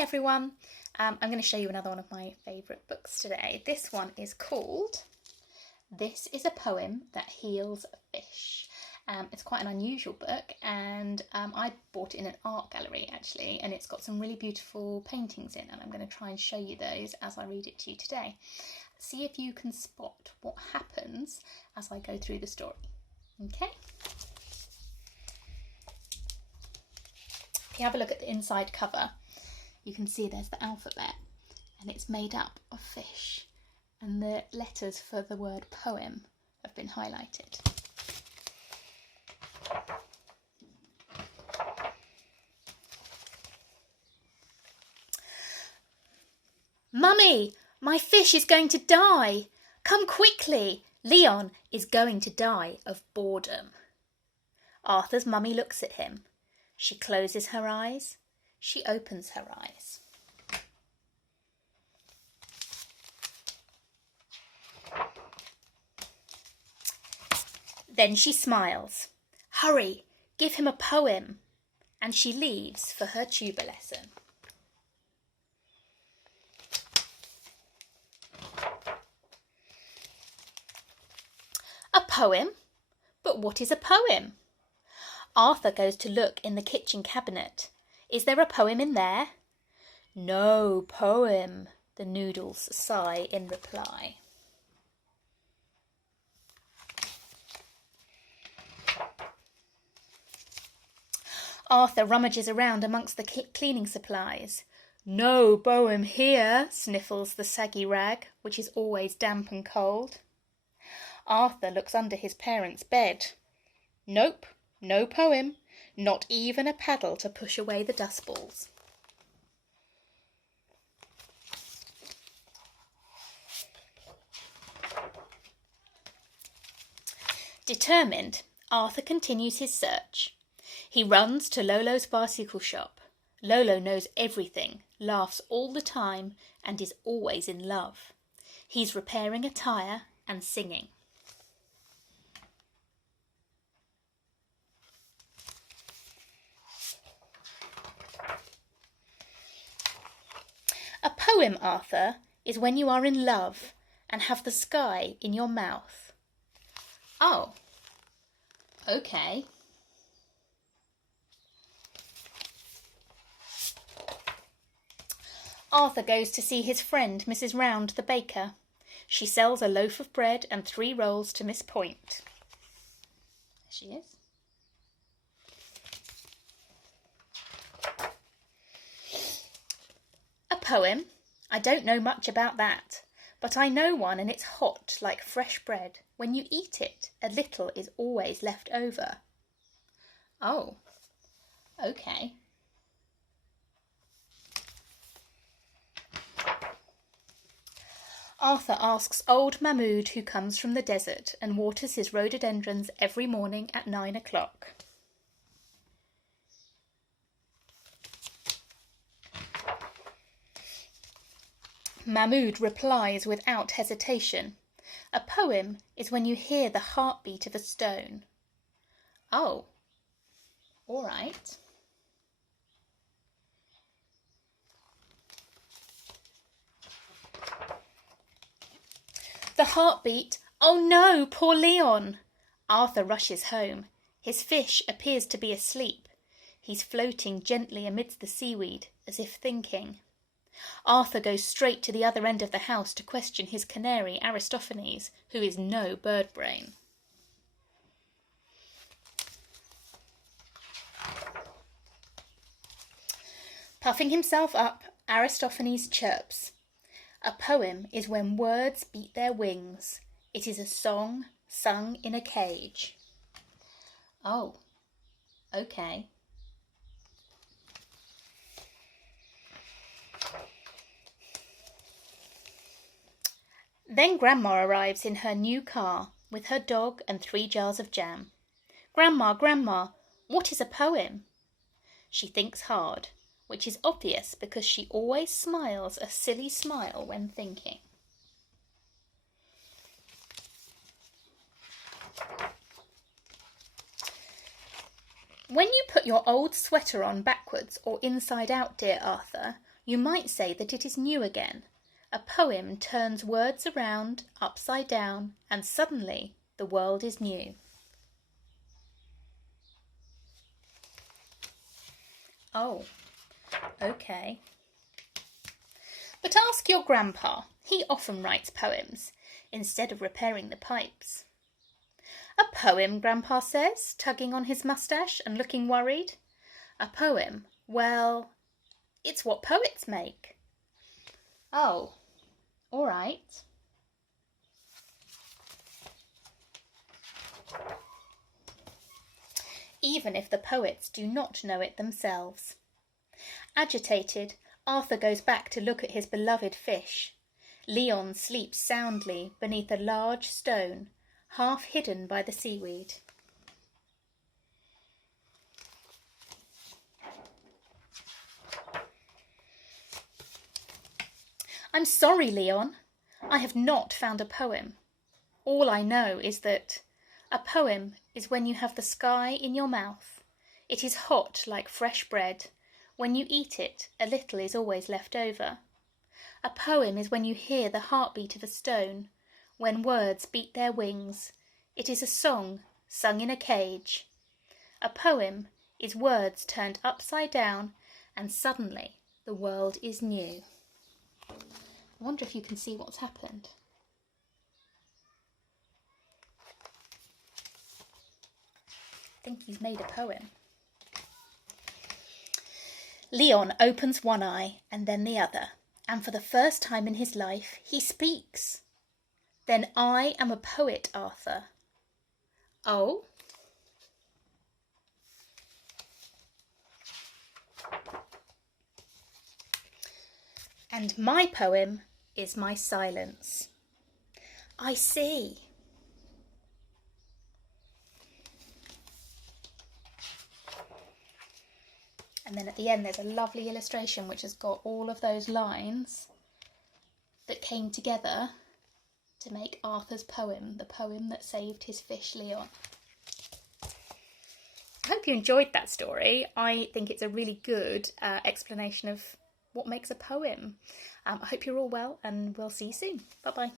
Hi everyone, I'm going to show you another one of my favourite books today. This one is called This is a Poem That Heals Fish. It's quite an unusual book and I bought it in an art gallery actually, and it's got some really beautiful paintings in, and I'm going to try and show you those as I read it to you today. See if you can spot what happens as I go through the story. Okay? If you have a look at the inside cover, you can see there's the alphabet and it's made up of fish, and the letters for the word poem have been highlighted. Mummy, my fish is going to die. Come quickly. Leon is going to die of boredom. Arthur's mummy looks at him. She closes her eyes. She opens her eyes. Then she smiles. Hurry, give him a poem. And she leaves for her tuba lesson. A poem? But what is a poem? Arthur goes to look in the kitchen cabinet. Is there a poem in there? No poem, the noodles sigh in reply. Arthur rummages around amongst the cleaning supplies. No poem here, sniffles the saggy rag, which is always damp and cold. Arthur looks under his parents' bed. Nope, no poem, not even a paddle to push away the dust balls. Determined, Arthur continues his search. He runs to Lolo's bicycle shop. Lolo knows everything, laughs all the time, and is always in love. He's repairing a tyre and singing. A poem, Arthur, is when you are in love and have the sky in your mouth. Oh, okay. Arthur goes to see his friend, Mrs. Round, the baker. She sells a loaf of bread and 3 rolls to Miss Point. There she is. A poem? I don't know much about that, but I know one, and it's hot like fresh bread. When you eat it, a little is always left over. Oh, okay. Arthur asks old Mahmood, who comes from the desert and waters his rhododendrons every morning at 9 o'clock. Mahmood replies without hesitation. A poem is when you hear the heartbeat of a stone. Oh, all right. The heartbeat. Oh no, poor Leon. Arthur rushes home. His fish appears to be asleep. He's floating gently amidst the seaweed, as if thinking. Arthur goes straight to the other end of the house to question his canary, Aristophanes, who is no bird brain. Puffing himself up, Aristophanes chirps. A poem is when words beat their wings. It is a song sung in a cage. Oh, okay. Then Grandma arrives in her new car with her dog and 3 jars of jam. Grandma, Grandma, what is a poem? She thinks hard, which is obvious because she always smiles a silly smile when thinking. When you put your old sweater on backwards or inside out, dear Arthur, You might say that it is new again. A poem turns words around, upside down, and suddenly the world is new. Oh, okay. But ask your grandpa. He often writes poems, instead of repairing the pipes. A poem, Grandpa says, tugging on his moustache and looking worried. A poem? Well, it's what poets make. Oh, all right. Even if the poets do not know it themselves. Agitated, Arthur goes back to look at his beloved fish. Leon sleeps soundly beneath a large stone, half hidden by the seaweed. I'm sorry, Leon. I have not found a poem. All I know is that a poem is when you have the sky in your mouth. It is hot like fresh bread. When you eat it, a little is always left over. A poem is when you hear the heartbeat of a stone, when words beat their wings. It is a song sung in a cage. A poem is words turned upside down, and suddenly the world is new. I wonder if you can see what's happened. I think he's made a poem. Leon opens one eye and then the other, and for the first time in his life he speaks. Then I am a poet, Arthur. Oh? And my poem is my silence. I see. And then at the end there's a lovely illustration which has got all of those lines that came together to make Arthur's poem, the poem that saved his fish Leon. I hope you enjoyed that story. I think it's a really good explanation of what makes a poem. I hope you're all well and we'll see you soon. Bye bye.